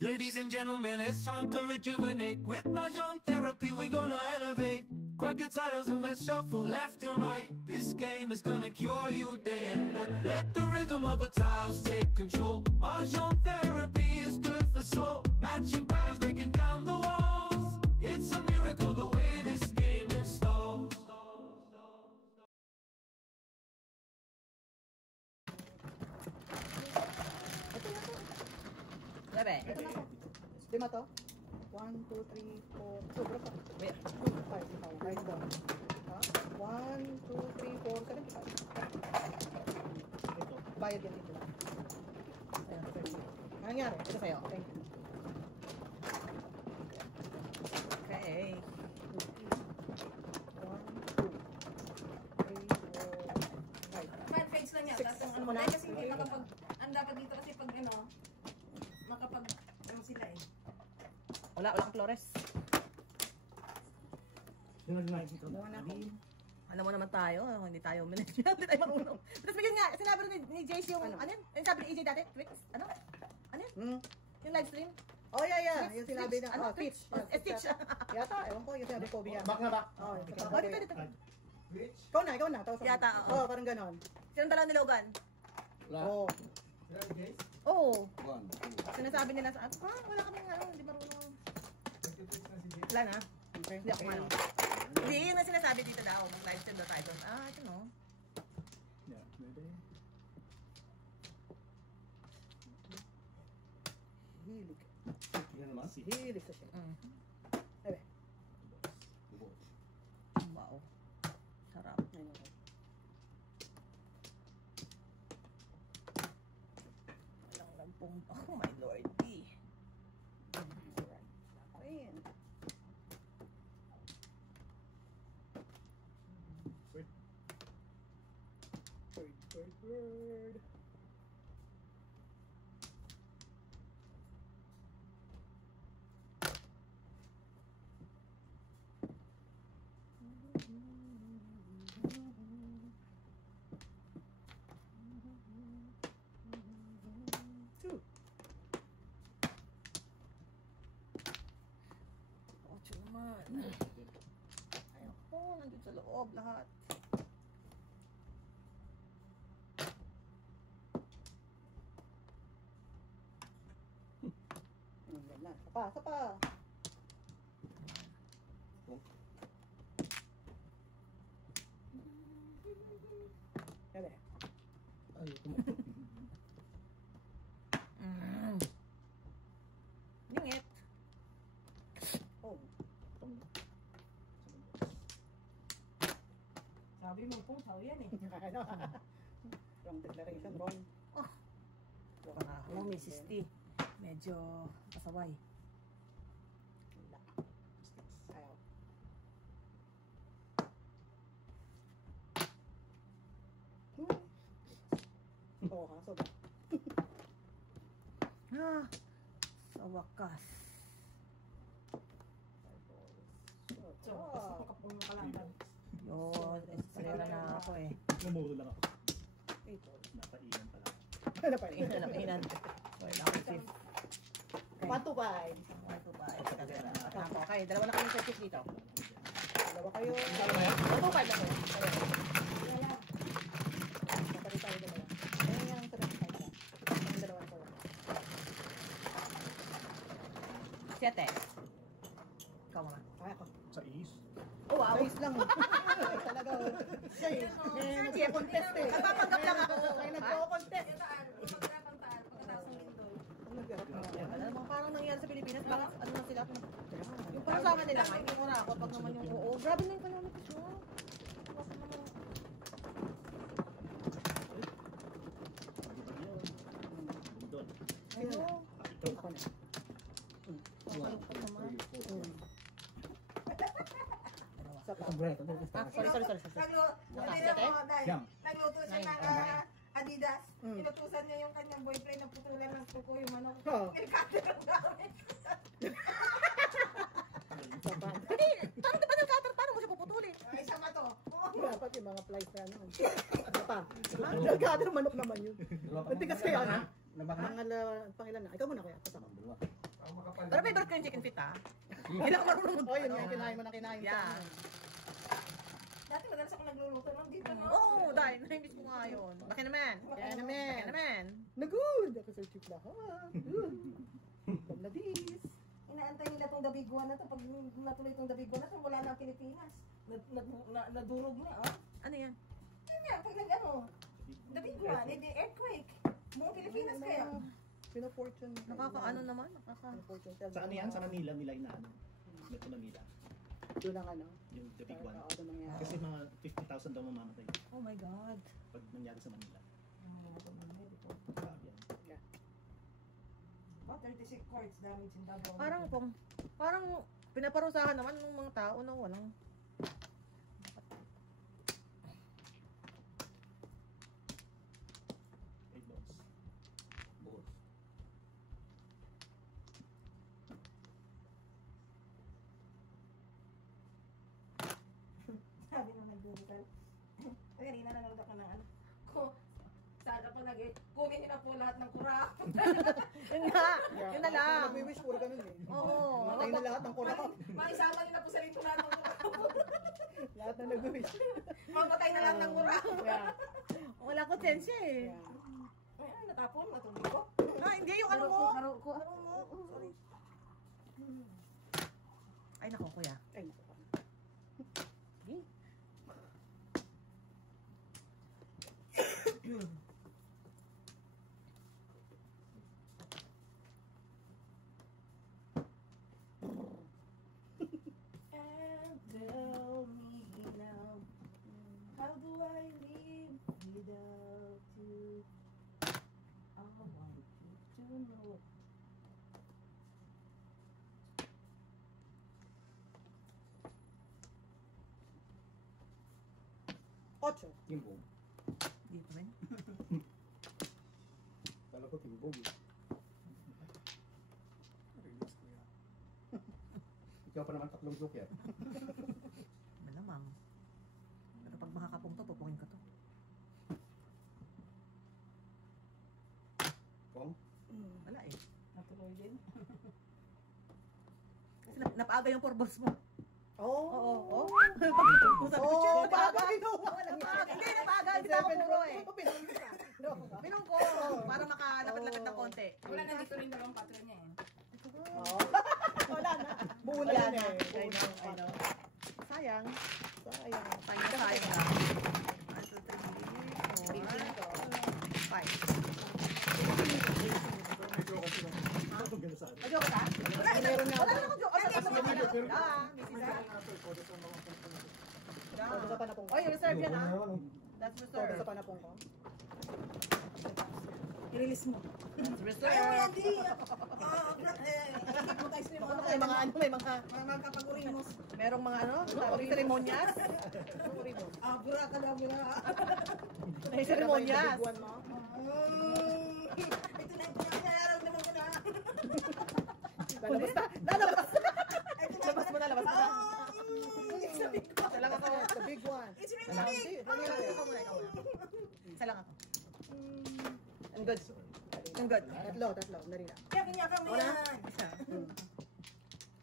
Ladies and gentlemen, it's time to rejuvenate. With Mahjong therapy, we're gonna elevate. Grab your titles and let's shuffle left and right. This game is gonna cure you day and night. Let the rhythm of the tiles take control. Mahjong therapy is good for soul. Matching patterns, breaking down the walls. It's a miracle the way this game installs. Bebe. Ito na to. 5 to. 1, 2, 3, 4. Sobra pa. 5, 5. Nice down. 1, 2, 3, 4, 75. Ito. Bayad yan dito lang. Ayan, 30. Ano nangyari? Ito sa'yo. Thank you. Okay. 1, 2, 3, 4, 5. Fan-page lang yan. Tapos ang ano mo na? Kasi hindi makapag... Ang dapat dito kasi pag ano... Makapag... Ano sila eh. Wala kang Flores. Ano mo naman tayo? Hindi tayo management. Hindi tayo marunong. Tapos bigyan nga, sinabi ni JC yung, ano yun? Sabi ni EJ dati? Twix? Ano? Ano yun? Yung live stream? Oh, yeah. Twitch, Yung sinabi na, ano? Twitch. Twitch. Yata, ewan ko, yung sinabi ko biya. Back na back. Oh, Oh, dito. Ikaw na. Yata, oo. Oo, parang ganon. Sinong dalaw nilogan? Oo. Oo. 1, 2. Sinasabi nila sa ato, wala kaming ano, hindi marunong. Wala na. Hindi ako ano. Hindi, yun ang sinasabi dito daw. Nung live stream daw tayo doon. Ito no. Yeah, maybe. Hilig. Yan naman. Hilig sa siya. Ebe. Wow. Sarap. Ayun. Walang lampong. Oh my lordy. Alright. Ayun. Word. Two. Ocho naman. Ayoko, nandun sa loob lahat. Wala. Sapa. Ebe. Ay, Ningit. Oh. Sabi mo pong tao yan eh. Ano? Wrong declaration, wrong. Ako, Mrs. T. Medyo pasaway. Wala. Ayaw. Oo ha, sobra. Sa wakas. So, kasi makapulong ka lang. Yun, estrela na ako eh. namuro lang ako. Ito. Napainan pala. Ano pa rin? Inan ang inan. Wala ako sis. 1 to 5. Okay, dalawa na kami sa sis dito. Dalawa kayo. 1 to 5 lang yun. Wala. Kapatid tayo dalawa. Ayun yung 75 lang. Ang dalawa ko lang. 7. Ikaw mga. Ay, ako. Sa is. Oh, wow. Size lang. Ay, talaga. Sige, contest eh. Nagpapanggap lang ako. Ay, nagko-contest. Taan, pagkatapang taan, pagkatapos ng lindol. Ang naggarap na ako. Alam mo, parang nangyari sa Pilipinas, parang ano na sila. Yung parang sama nila, hindi mo na ako pag naman yung oo. Grabe na yung kilometers mo. Iwasan mo. Doon. Ayun. Ito. Ako na. Makalungkot naman. Sa pa. Sorry. Nagluto siya ng Adidas. Inutusan niya yung kanyang boyfriend na putulan ng kuko yung manok. Oh. Nilkate ng gamit. Sa pa. Paano ba ng cutter? Paano mo siya puputulin? Ay, isa pa to. Dapat yung mga flies na ano. Sa pa. Nagkadar manok naman yun. Matigas kaya na. Pangilan na. Ikaw muna kaya. Sa pa. favorite ko yung chicken feet, ha? Hindi lang marunong. Oh, yun nga, kinain mo na kinain. Yeah. Dati madalas ako nagluluto ng dito, no? Oo, dahil na-miss ko nga yun. Bakit naman? Kaya naman. Bakit naman? Na good. Ako sa chip lahat. Good. Pagladis. Inaantay nila tong dabiguan na to. Pag natuloy tong dabiguan na to, wala na ang Pilipinas. Nadurog na, oh. Ano yan? Yun nga, pag nag-ano, dabiguan, hindi earthquake. Buong Pilipinas kaya. Pina-fortune. Nakakaano naman? Pina-fortune. Sa ano yan? Sa Manila nila inaano. Metro Manila. Doon ang ano. Yung the big one. Oo, doon nangyari. Kasi mga 50,000 daw mamamatay Oh my God. pag nangyari sa Manila. Grabe yan. About 36 courts damage in Davao. Parang pinaparusahan naman ng mga tao na walang. Eight balls. Buhos. Sabi nung nagdudutal. Kanina nanonood ako ng ano. Sada pa kunin niyo na po lahat ng kura. Yun nga. Yun na lang. Nag-wish puro ganun eh. Oo. Matay na lahat ng kurakot. Maisama niyo na po sa rito lahat ng kura. Lahat na nag-wish. Mamatay na lang ng kura. Yeah. Wala ko sensya eh. Yeah. Ay, natapon. Natulog ko. Ah, hindi yung ano mo. Karo ko. Sorry. Ay, nako kuya. Ay, naku. And tell me now, how do I live without you? I want you to know. Ocho. Timbog. Dito ba yun? Kala ko timbog eh. Ikaw pa naman tatlong joker. Malamang. Pero pag makakapong to, pupungin ko to. Kong? Wala eh. Natuloy din. Kasi napaaga yung balls mo. Oh. Oo. Oh, bago ginawa. Napaaga. Hindi, napaaga. Hindi ako puro eh. No. Pinong ko. Para makalapad-lapad ng konti. Wala na dito rin dalawang patron niya eh. Oh. Wala na. Bulan eh. I know. Sayang. Sayang. Sayang lang. 1, 2, 3, 4, 5. Medyo ako sila. Joke ka? Meron nga. Wala na akong joke. Kasi Mrs. sa panapong ko. Oh, you reserve yan ha? That's Todo reserved. sa panapong ko. I-release mo. That's Ayaw mo reserved. yan, di. Hypnotize mo yung May mga ano, mga magkapagurimos. merong mga ano, tawag yung seremonyas. Bura ka daw, bura. May seremonyas. Buwan mo. Ito na yung pinakararamdaman ko na. Lalabas na. Lalabas. Ito na. Labas mo na, labas mo na. Isa lang ako. The big one. It's really Isa lang. big. Ikaw muna, ikaw muna. Isa lang ako. I'm good. I'm good. Tatlo. Dali na. Yakin-yakan mo yan. Isa.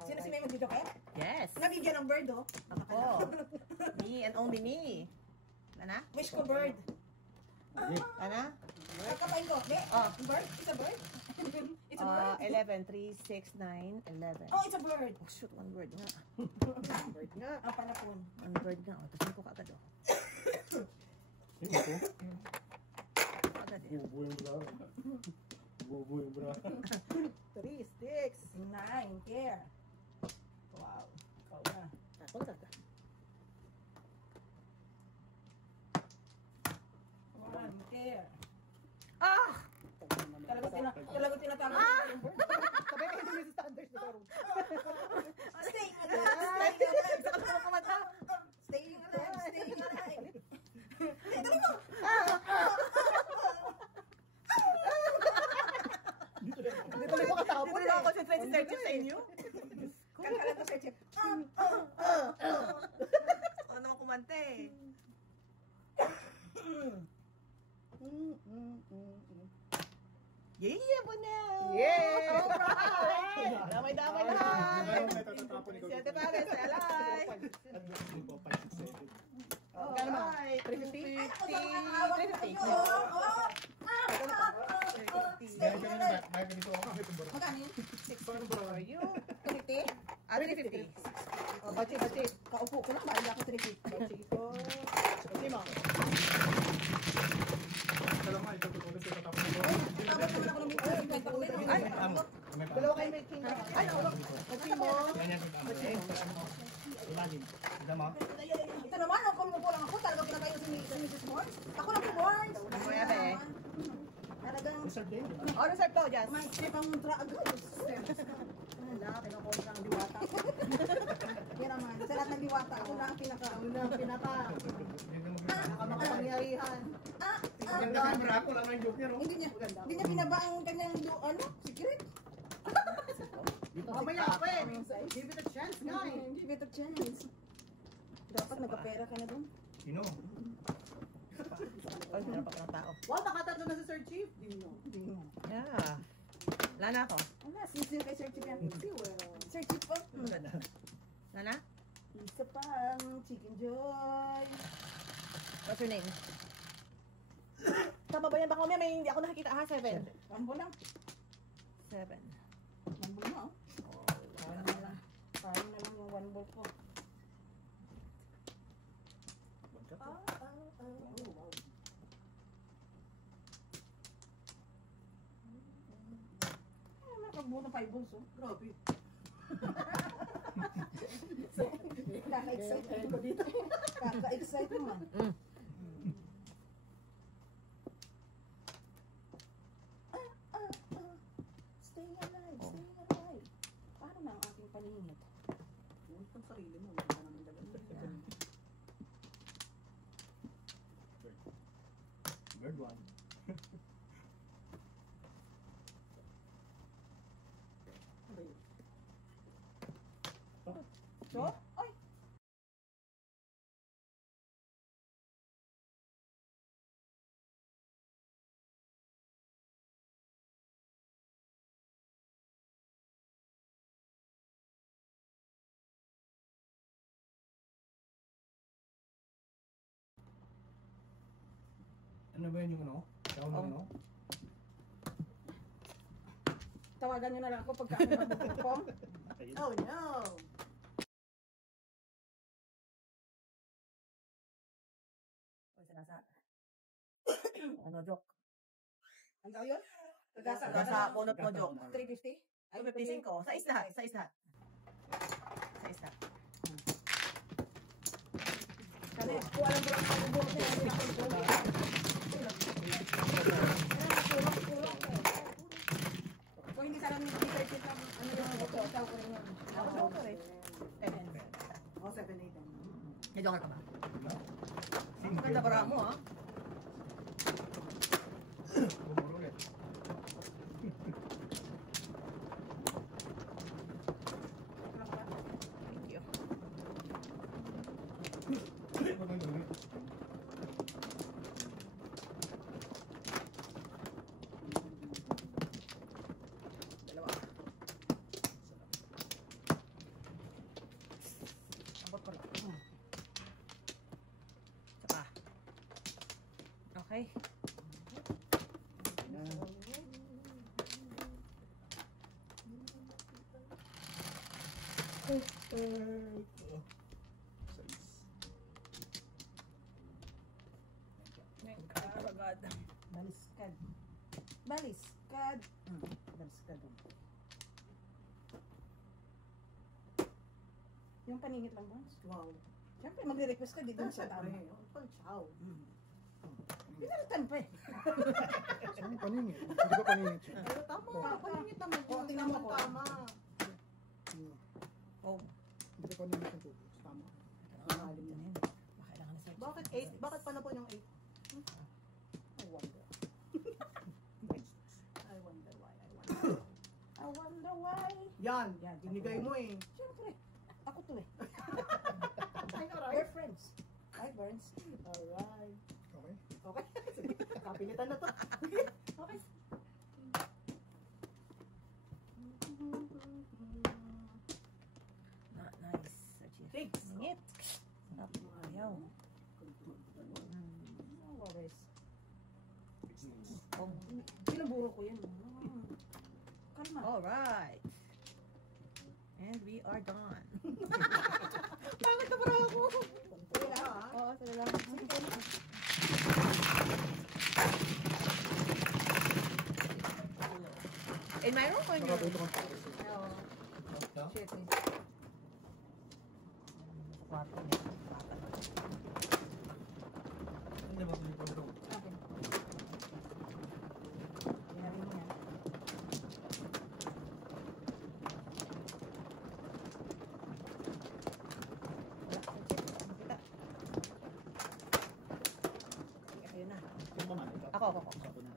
Sino si Memo dito kayo? Yes. Nabigyan ng bird, oh. Ako. Me and only me. Ano? Wish ko bird. Ano? Kakapain ko. Be, Oh. bird? It's a bird? It's a bird? 11, 3, 6, 9, 11. Oh, it's a bird. Oh, shoot, one word nga. Bird nga. Ang panapon. One word nga. Oh, tapos ko kaagad oh. Agad eh. Bubo yung bra. Bubo yung bra. 3 sticks. 9, care. Wow. Ikaw na. Ako na. 1, care. Ah! Talagang tinatawag ko yung bird. Sabi kayo hindi sa standards na room. Staying alive. Isa ka lang kumanta. Staying alive. Staying alive. Hindi tuloy makatapon Hindi na ako concentrate si Sir Chip sa inyo. Kankalan ko sa chip. Ano naman kumanta eh. Yeah mo na! Yeah! Alright! Damay-damay Oh, kano ba? 350? 350. Magkano yun? 6 for you. 250? 350. Oh, bachi. Kaupo ko lang, bali ako 350. Bachi ko. Lima. Tapos naman ako ng may pakuwi. Ay, dalawa kayo may king. Ay, bachi mo. Ito naman, kung mo lang ako, talaga pinagayon si Mrs. Morse. Ako lang si Morse. Kuya, be. Talagang, Oh, reserve to, Jazz. may step ang dragos. Wala, pinakon ng diwata. Yan naman, sa lahat ng diwata, ako na ang pinaka. Makapangyarihan. Hindi niya pinaba ang kanyang, secret. Mamaya pa eh. Give it a chance, guys. Give it a chance. Dapat nagkapera ka na dun. Sino? Ay, hirap ako ng tao. Wow, nakatatlo na si Sir Chief. Dino. Yeah. Wala na ako. Wala, sisil kay Sir Chip yan. Sir Chip po. Wala na? Isa pa ang Chicken Joy. What's your name? Tama ba yan? Baka mamaya may hindi ako nakikita. Ha, 7. Mambo lang. 7. Mambo na, oh. Parang na lang. Parang na lang yung one ball ko. Nakagbuo ng 5 balls, oh. Grabe. Kaka-excite ko dito. Kaka-excite naman. Stay alive, stay alive. Paano na ang ating paningit? Ang sarili mo. Wala naman dalawa. Bird one. So, ay! Ano ba yun yung ano? Ikaw na ano? Tawagan nyo na lang ako pagka ano mag-perform. Oh no! Ano, joke? Ang daw yun? Pagkasa. Nasa punot mo, joke. 350? Ay, 55. Sa isla. Sa isla. Sa isla. Kasi, kung alam mo lang ang buhok niya, hindi ako tulong. Kung hindi sana nung research ito, ano yung buto, tao ko rin yun. Ako, joke rin. 7. Oh, 7-8. May joker ka ba? Ang ganda para mo, ha? Bumuro ulit. Thank you. Dalawa. Abot ko lang. Saka. Okay. Karagad. Baliskad. Baliskad. Baliskad. Yung paningit lang ba? Wow. Siyempre, magre-request ka dito sa tama. Pang chow. Pinalitan pa eh. Saan paningit? Hindi ba paningit siya? Pero tama. Paningit naman yun. Oo, tingnan mo ko. Tama. Oh. Hindi ba paningit yung tubos? Tama. Malalim na yun. Kailangan na search. Bakit 8? Bakit pa na po yung 8? I wonder. I wonder why. I wonder why. Yan. Binigay mo eh. Siyempre, ako to eh. Ay, We're alright. friends. Right, Burns? Alright. Okay. Okay. Sige. Kapilitan na to. Okay. Nice. Search. Thanks. Ngit. Pinaburo ko yan. Kalma. Alright. And we are done. Bakit na parang ako? Wala ha? Oo, sila lang. In my room or in your room? Oo. Shit. Hindi ba ito yung room? Akin. Pinari mo yan. Ayun na. Yung paman, ito. Ako. Ako na.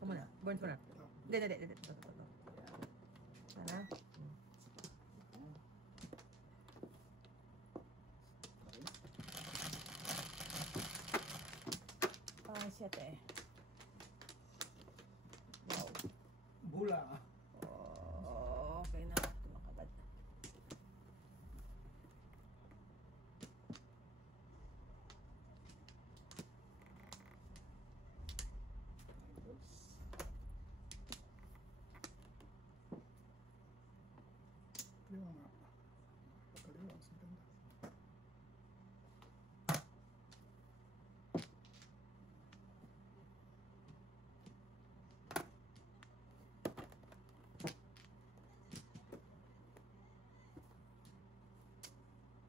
Come on na. Burns mo na. Hindi. Ito. Sana. Ah, shit eh. Wow. Bula. Oh, okay na. Tumakabad. Kaliwa nga. Kaliwa, mas maganda.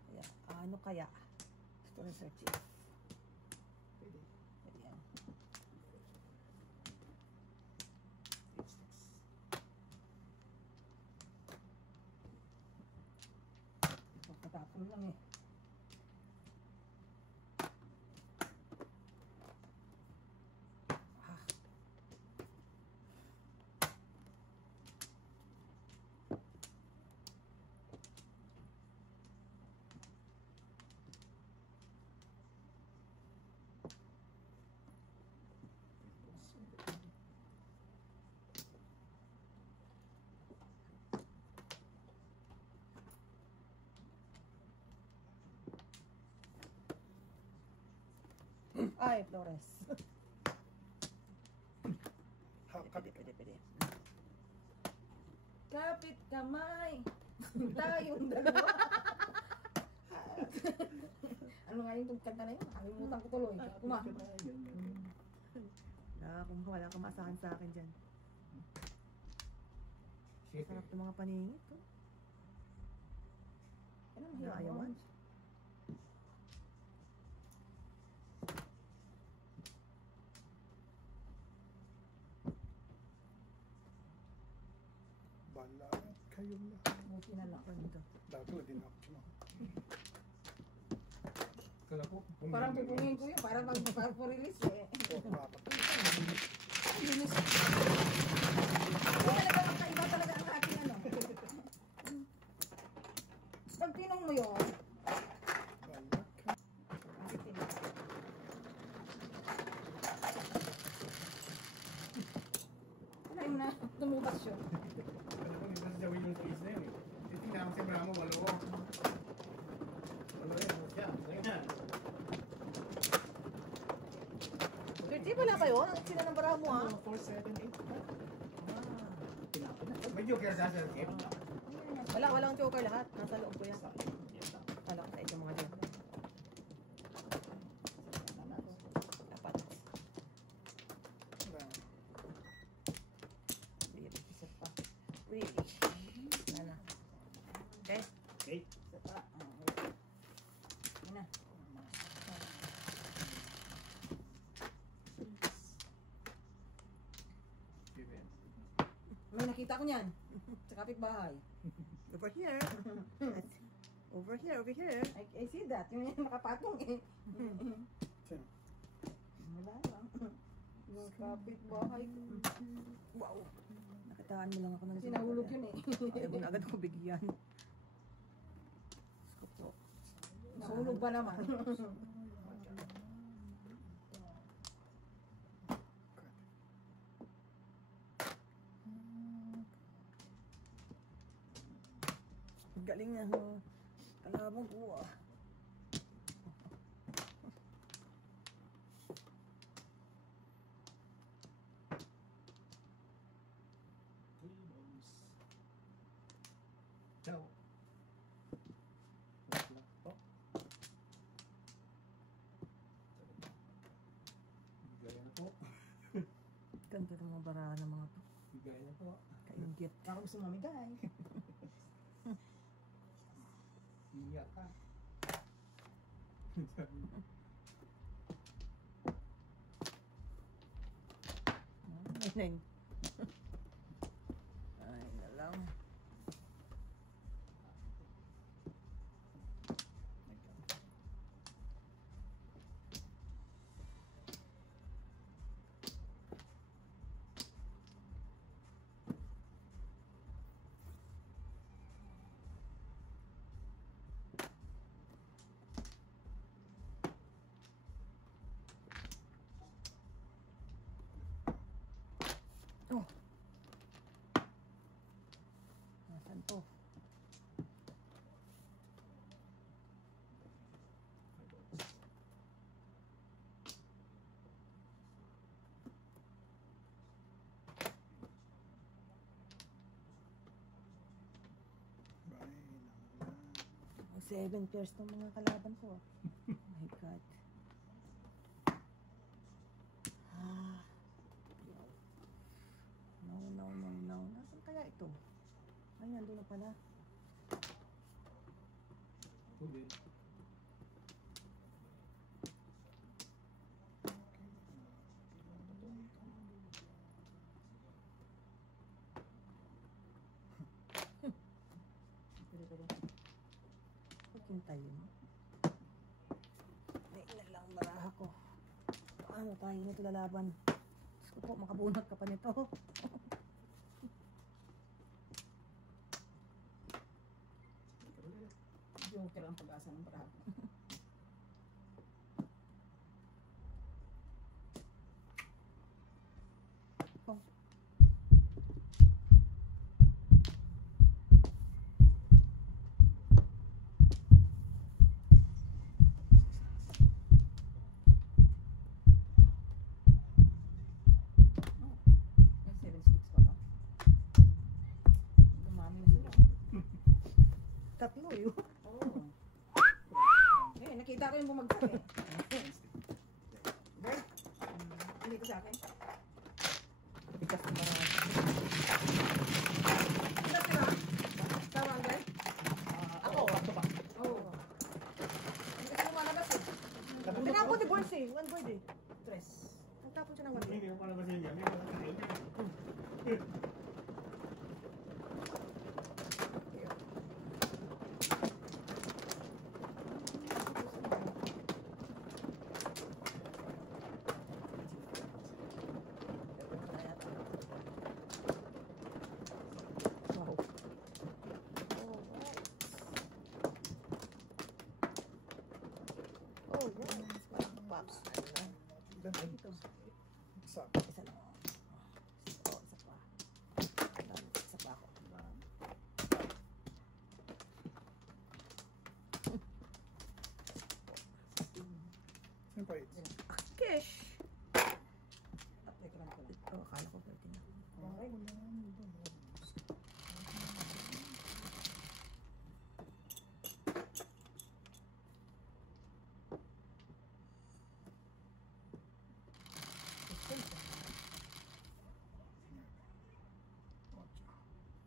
Kaya, ano kaya? Ito na searching. Pwede. Ayan. Patapon lang eh. Ay, Flores. Kapit. Pwede. Kapit kamay. Tayong dalawa. Ano nga yung kanta na yun? Nakalimutan ko tuloy. Kuma. Kung wala kang maasahan sa akin dyan. Shit. Sarap ng mga paningit. Oh. Ano ang Na ayawan. Bala kayo lahat. Buti na lang. Ganito. Dato din ako. Kala ko. Parang pipungin ko yun. Parang mag-release eh. Ang linis. Talaga magkaiba talaga ang ating ano. Pag tinong mo yun, wala yun na tumubas yun. Kala ko nito sa William Face na yun eh. Tingnan ko si Bramo, walo. Walo yun, siya. Sige na. 30 pala kayo? Sila ng bara mo ah. 4, 7, 8. May joker sa Skip. Walang joker lahat. Nasa loob ko yan. Wala ko sa ito mga joker. Dapat. Really, isa pa. Really. Sana. Okay? Okay. Isa pa. Yun na. May nakita ko niyan. Sa kapitbahay. Over here. Over here. I see that. Yung nakapatong eh. Sino? Wala lang. Yung kapitbahay ko. Wow. Nakitaan mo lang ako ng Sinahulog yun eh. Ayaw mo na agad ako bigyan. Scoop po. Nahulog ba naman? galing na ho. Kalabang ko ah. Ciao. Wala po. Bigay na po. Ganda ng mga barahan ng mga to. Bigay na po. Kainggit. Baka gusto mamigay. Iyak ka. Neng. Ay, na lang. Oh. Nasaan to? Ang 7 pairs ng mga kalaban ko. Oh my God. Ah. No. Nasaan kaya ito? Ay, nandun na pala. Tubig. Hintayin mo. May na lang baraha ko. Paano tayo nito lalaban? Diyos ko po, makabunot ka pa nito. Joker ang pag-asa ng baraha. Oh. May 7 sticks pa ba? Dumami na sila. Tatlo yun. Oo. Eh, nakita ko yung bumagsak eh. Bert, hindi ko sa akin. Bigas na baraha. Ilan sila? Tama, Bert? Ako? Oo. Hindi kasi lumalabas eh. Tinapon ni Boys eh. One board eh. Tres. Nagtapon siya ng one board. Hindi ko pala ba siya niya? Wow. Oh, yes. Pops. Ito. Isa. Isa lang. Oh, isa pa. Isa pa ako. Saan pa ito? Cash. Teka lang pala. Oh, akala ko 13 na. Okay.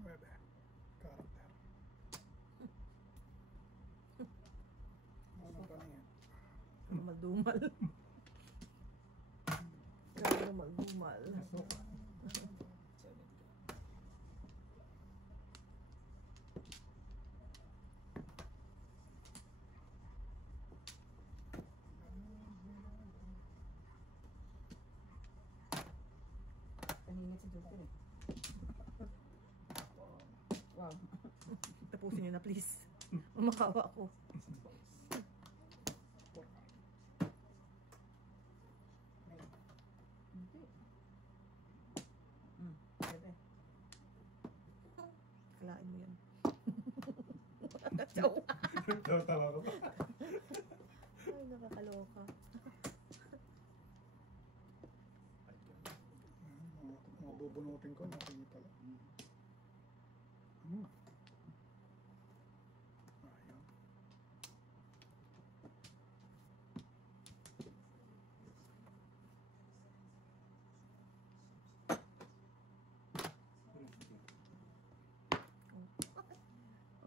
Nueve. Karakter. Ano pa na yan? Dumal-dumal. Grabe dumal-dumal. Kaningit si Joker eh. Wow. Tapusin niyo na please. Umakawa ako. Hindi. Pwede. Kalain mo yan. Nagtawa. Tawa ko pa. Ay, nakakaloka. Mga bubunutin ko, nakikita lang. Ayun.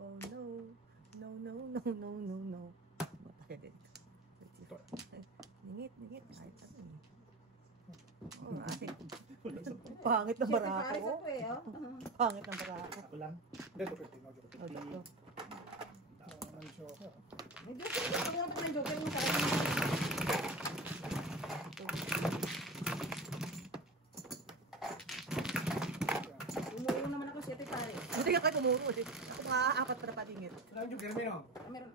Oh no. No, no, no, no, no, no. Matay din. Ningit. Kahit ano eh. Oh, ay. Pangit na barako. Paris ako eh, oh. Pangit na barako. Ako lang. Hindi, ito 15. No, joke. Oh, dito. Ang joker. May joker na. Pag naman ng joker, masarap. Umuwi naman ako siya, Paris. Hindi ka kayo pumuro. Ako mga apat para patingit. Ang joker, Mino. Meron.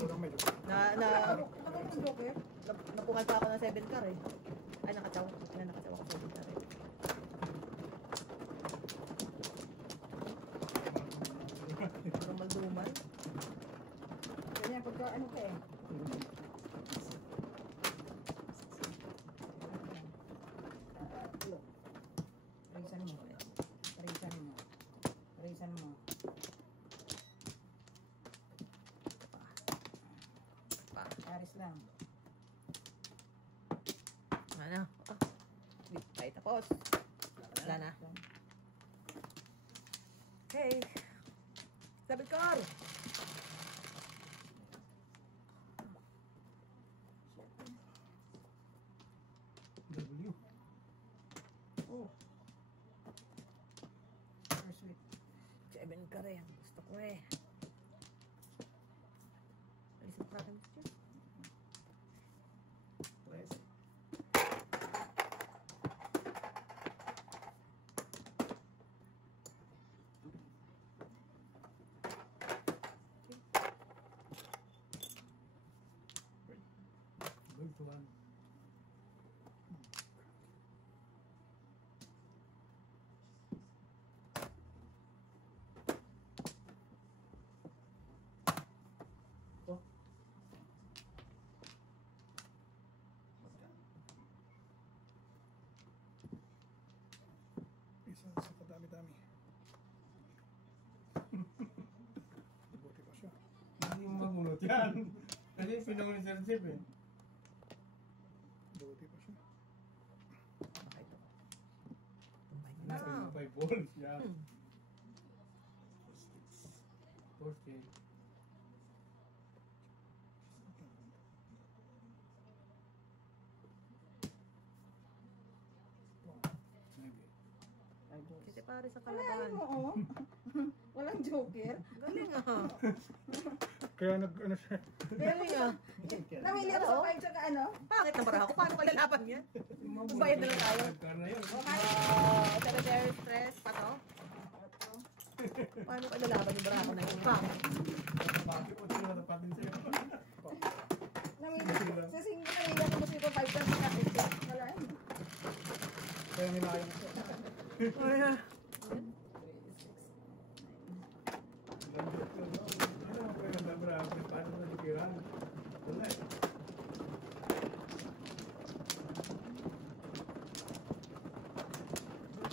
Walang may joker. Kapag ng joker, Napungan pa ako ng 7 car eh. Ay, nakatawa ako 7 car eh. Dumal. ganyan pagka ano ka eh. Parisan mo. Parisan mo. Paris lang. Ano? Hindi tayo tapos. Wala na. Okay. 7 car. W. Oh. First week. 7 car eh. Gusto ko eh. Alisin ko natin dito. Tres. Good one. Isa sa kadami-dami. Buti pa siya. Hindi mo mamunot yan. Kasi pinangunin sa receipt eh. Buti pa siya. Baka ito. Tumbay mo Natin na. yung 5 balls. Yan. 40. Maybe. Kasi pare sa Wala kalabahan. mo, oh. Walang joker. Galing ah. Kaya ano siya. Galing ah. Namili ako sa 5 tsaka ano? Pangit na barako. Paano palalaban yan? Bayad na lang tayo. Car na yun. Secretary stress pa to? Paano palalaban yung barako na yun? Pangit. Bakit mo sila natapatin sa'yo? Namili. Sa single namili ako sa 5 tsaka wala. Kaya minakain siya. Ay, ah. Ilang joke yun, no? Ano ang pwede na bravo? Paano mo natikiran? Wala eh.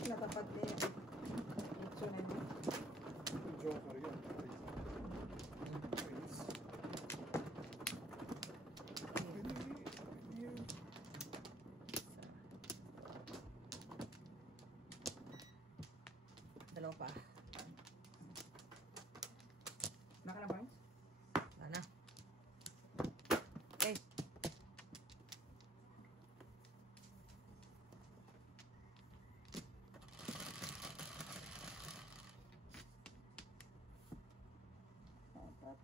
Natapat din. Ito na yun. Joker yun. Please. Dalawa pa. Nakalaban? Wala na. Okay. Apat.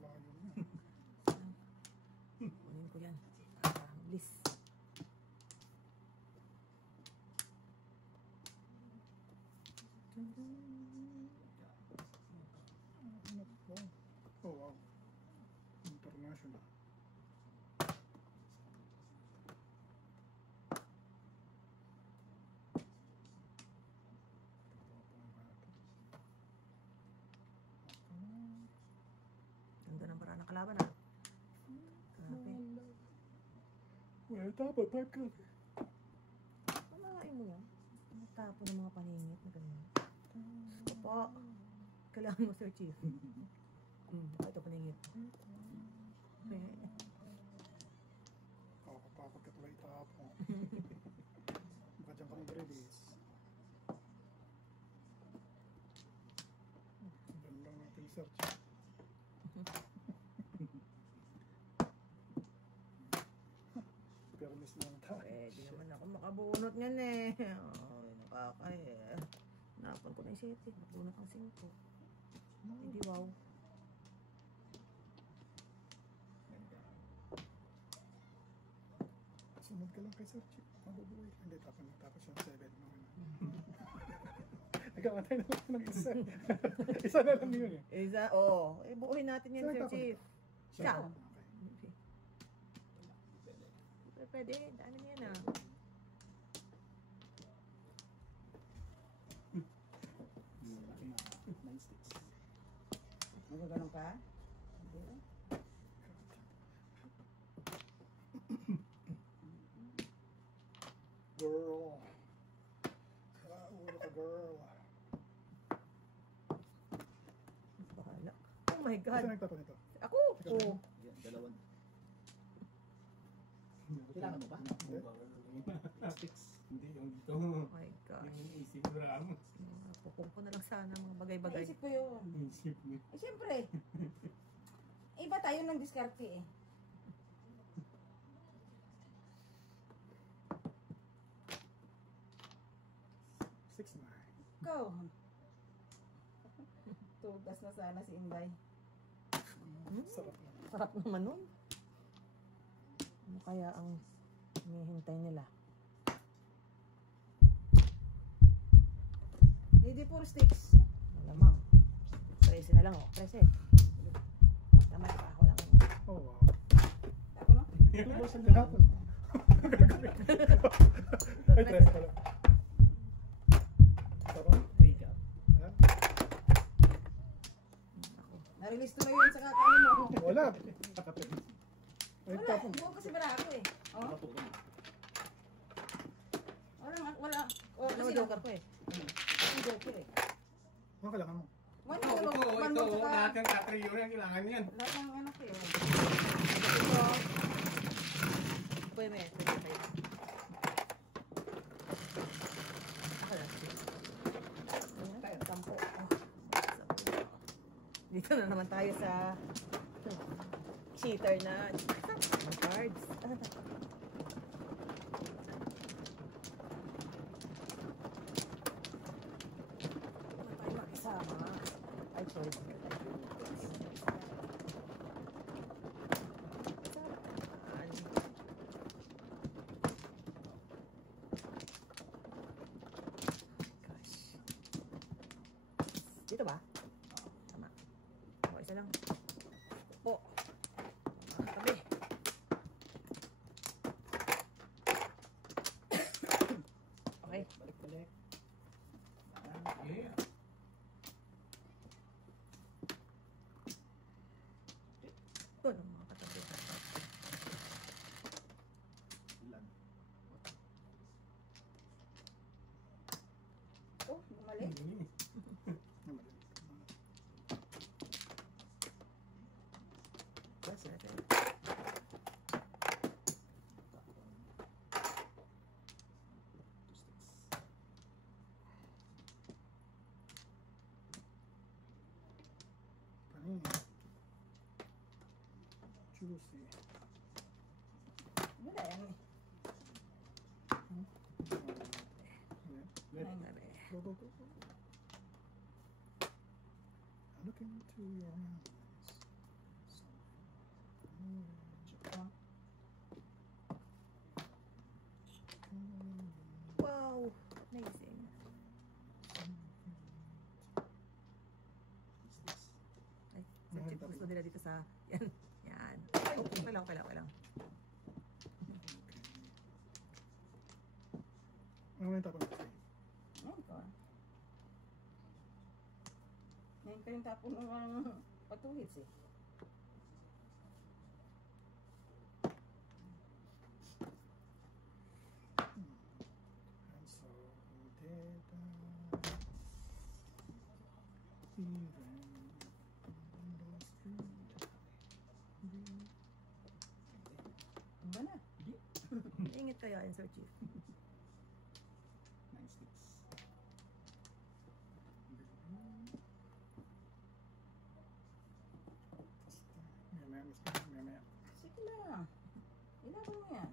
Layo niya. Kunin ko yan. Parang bliss. Ano po? Oh wow. International. şunu. Ganda ng paraan ng kalaban ah. Grabe. Well, dapat 5 ka. Malaking mo yan. Natapo ng mga paningit na ganyan. Opo. Kailangan mo, Sir Chief. Ito paningit. Kakapakot ka tuloy tapo. Baka dyan ka mag-release. Gandang natin search. Permis lang tayo. Pwede naman ako makabunot niyan eh. Ay, nakakaya. Napan ko na yung seti. Nakabunot ang 5. Hindi wow. Sunod ka lang kay Sir Chief. Mabubuhay ka. Hindi, tapos yung 7. Nagkamatay na lang ng isa. Isa na lang yun eh. Isa, oo. Eh, buuhin natin yan, Saan Sir tapos? Chief. Siya. Siya. Pwede, daan na yan ah. Magaganon ka? Girl. Ulo ka, girl. Bahala. Oh my God. Saan nagtapon ito? Ako! Ikaw Oo. na? Dalawan. Kailangan mo ba? Sticks. Hindi yung dito. Oh my gosh. Yung isip mo Ramos. Pupong ko na lang sana mga bagay-bagay. Naisip ko yun. Isip mo. Eh, siyempre. Iba tayo ng diskarte eh. Six na. Ikaw. Tugas na sana si Inday. Sarap na. Sarap naman nun. Ano kaya ang hinihintay nila? Lady 4 sticks. Malamang. 13 na lang oh. 13. Tama pa ako lang. Oh, wow. Ako no? 2,000 din hapon. Ay, 13 pala. Tapon? Ayan. Na-release to na yun sa kakain mo. Wala. Ay, Wala, tapon. buo kasi barako eh. Oh? Wala. Oh, Ano kasi joker ko eh. ang joker eh. Ano kailangan mo? One Ito, mo, one ito, mo saka lahat ng katriyo na kailangan yan. lahat ng anak ko yun. Ito. Pwede. Pwede. Ako lang. Ayan, 10. Dito na naman tayo sa cheater na cards. Tayo makisama. Ay, sorry. Dito ba? Tama. O, isa lang. Po. Tabi. Okay. Balik-balik. Yeah. Ito ng mga katabi. Oh, bumalik. Yes, natin. Panin. Juicy. Wala yan eh. Ayan. Tabi. Go, go, go, go. Look into your eyes. Wow! Amazing. Ay, gusto nila dito sa... Yan. Yan. lang. Ano yung tapon ko? Ngayon ka. Ngayon ka yung tapon ng patuhits eh. And so we did even on the street. Ang ba na? Ingit kaya yun, Sir Chief. Nice tips. Maya. Sige lang. Ilaban mo yan.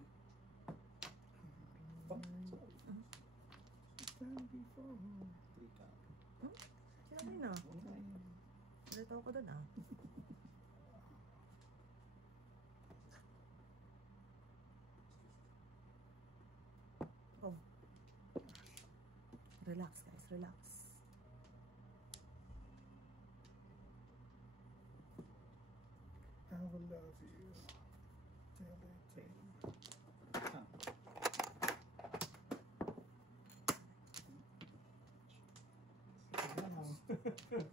Stand before. Sinabi na. Nalito ako doon ah. Oh. Relax guys, relax. I will love you till they take. I'm here.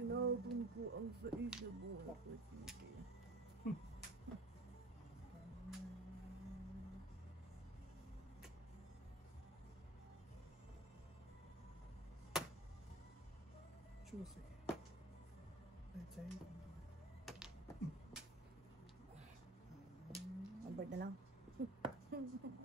Tinapon ko ang sa isa buwan ko. Juicy. They take. One bird na lang. Give po ang one bird.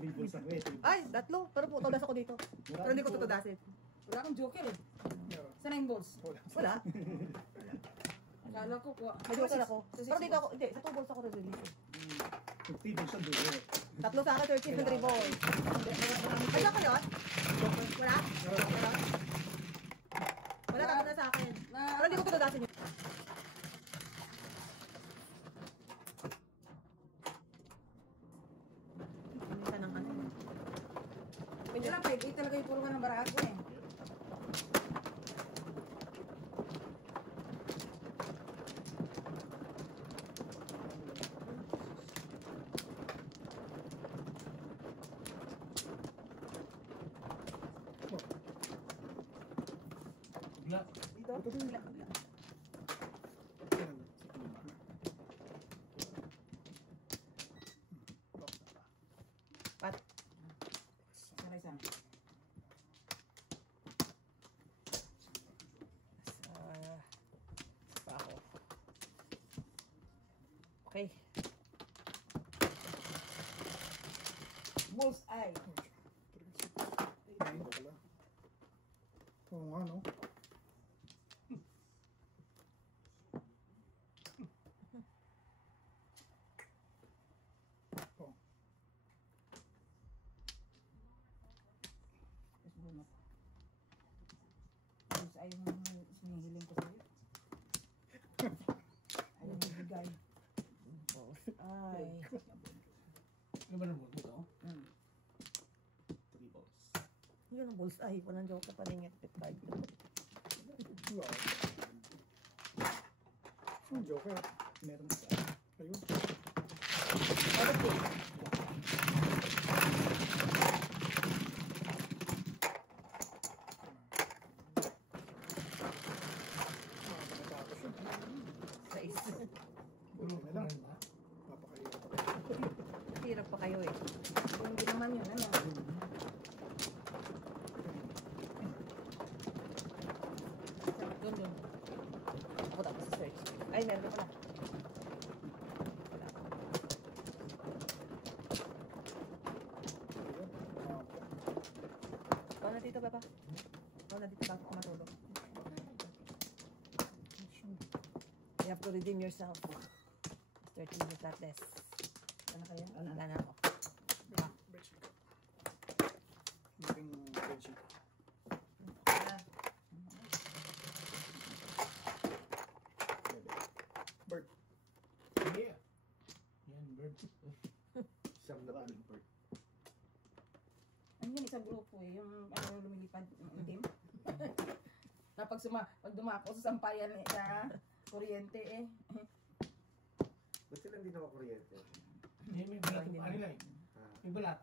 Triples ako eh. Ay, tatlo. Pero tutudas ako dito. Pero hindi ko tutudasin. Wala kang joker eh. Yeah. Saan yung balls? Wala. Akala ko kuha. May joker ako. Pero dito ako, hindi. Sa 2 balls ako re-release eh. Triples ang dulo. Tatlo sa akin, 13 and 3 balls. Ay, joker yun? Wala? Wala? Wala, tatlo na sa akin. Pero hindi ko tutudasin yun. Minsan ang ano. Pwede lang, pwede talaga yung puro ka ng barato eh. Bigla. Dito? Bigla. Pat. Saray saan? Pa ako. Okay. Bull's eye. Ayun pala. Oo nga, no? Oh. Tapos bunot. Bull's eye yung sinihiling ko sa'yo. Ayaw mo bigay. Ay. Ano ba naman ito? Hmm. Triples. Yun ang bullseye. Walang joke na paningit. Pit 5. Wow. Ang joker. Meron sa Ayun. Tapos yun. Buti na lang. Papakahirap ako. Hirap pa kayo eh. Hindi naman yun, ano? Doon. Ako tapos sa search. Ay, meron ka pala. You have to redeem yourself. Mr. Tino Tates. Ano kaya? Wala na ako. Bedsheet. Moving bedsheet. Bird. Yeah. Yan, bird. Siyam na pala ng bird. Ano yun, isang grupo eh, yung ano lumilipad, yung team. Na pag dumako sa sampayan eh, sa kuryente eh. Ba't sila hindi nakakuryente? May balat yung ano lang eh. Ah, May balat.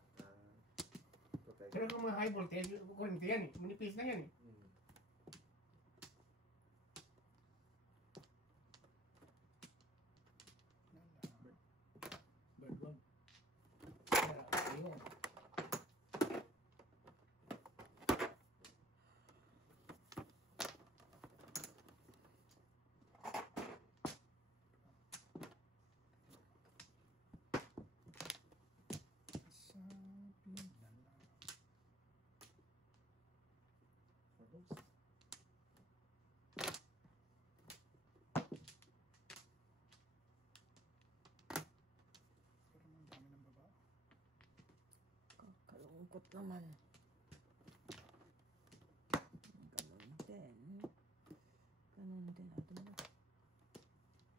protect. Pero kung mga high voltage, kurente yan eh. Manipis na yan eh. Bird one. Kaya, ayun. Sabi na lang. Pero ang dami ng baba. Kalungkot naman. Ganun din. Ganun din. Ito na.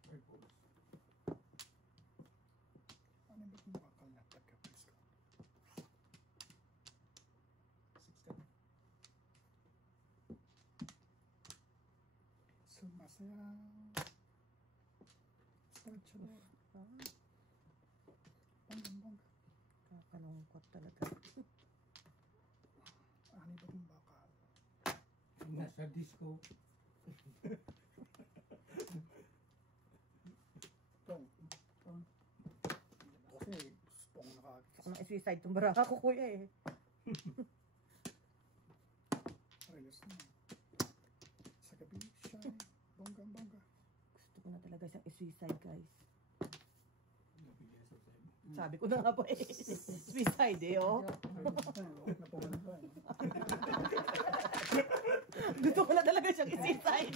Bird balls. Ano ba kung bakal na taga-please ko? 16. Sumasayaw. Sarap-sarap. Bonggang-bongga. Kakalungkot talaga. Ano ba kung bakal? Nasa disco. Tong. Kasi gusto kong Saka na-suicide itong baraka ko, kuya eh. release na. Sa gabi siya. Bonggang-bongga. Gusto ko na talaga siyang i-suicide, guys. Nabigyan sa side. Sabi ko na nga po eh. Suicide eh, oh. Napunan pa eh. Gusto ko na talaga siyang i-suicide.